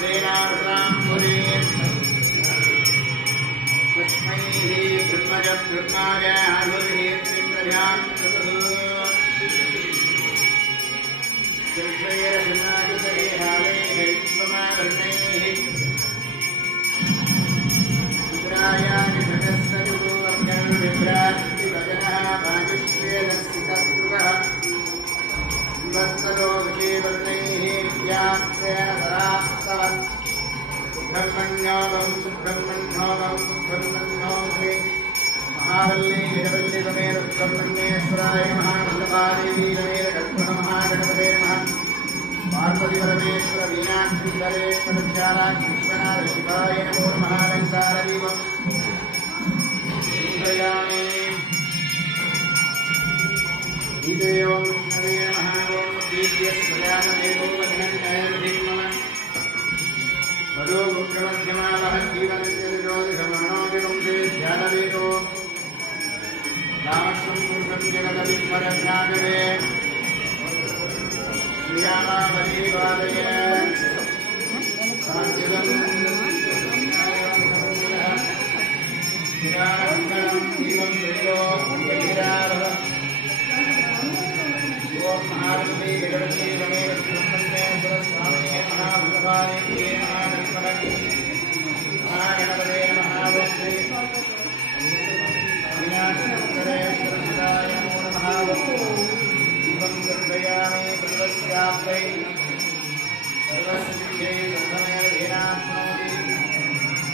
वीरामदेनामृताम्बुरे तस्मै ब्रह्मज ब्रह्माय आहुर्हेन्द्रध्यां ततः ब्रह्मण्योगं सुब्रह्मण्योगं सुब्रह्मण्योगे महावल्ली विरवल्ली रमेर सुब्रह्मण्येश्वराय महावल्लभादेवी रमेर गणपः महागणपते नमः पार्वती परमेश्वर मीनाक्षी सुंदरेश्वर विशाला विश्वनाथ शिवाय नमो नमः अलंकार दीपम् रामश्रं पुरुषं जगदविस्मरभ्यागरे श्रियामावलीवादय निरानन्दनं जीवं त्रयो विरारः ओम महावती विगणती रमेश ब्रह्मण्य सरस्वामी महावल्लभाय महानन्मनः Thank you.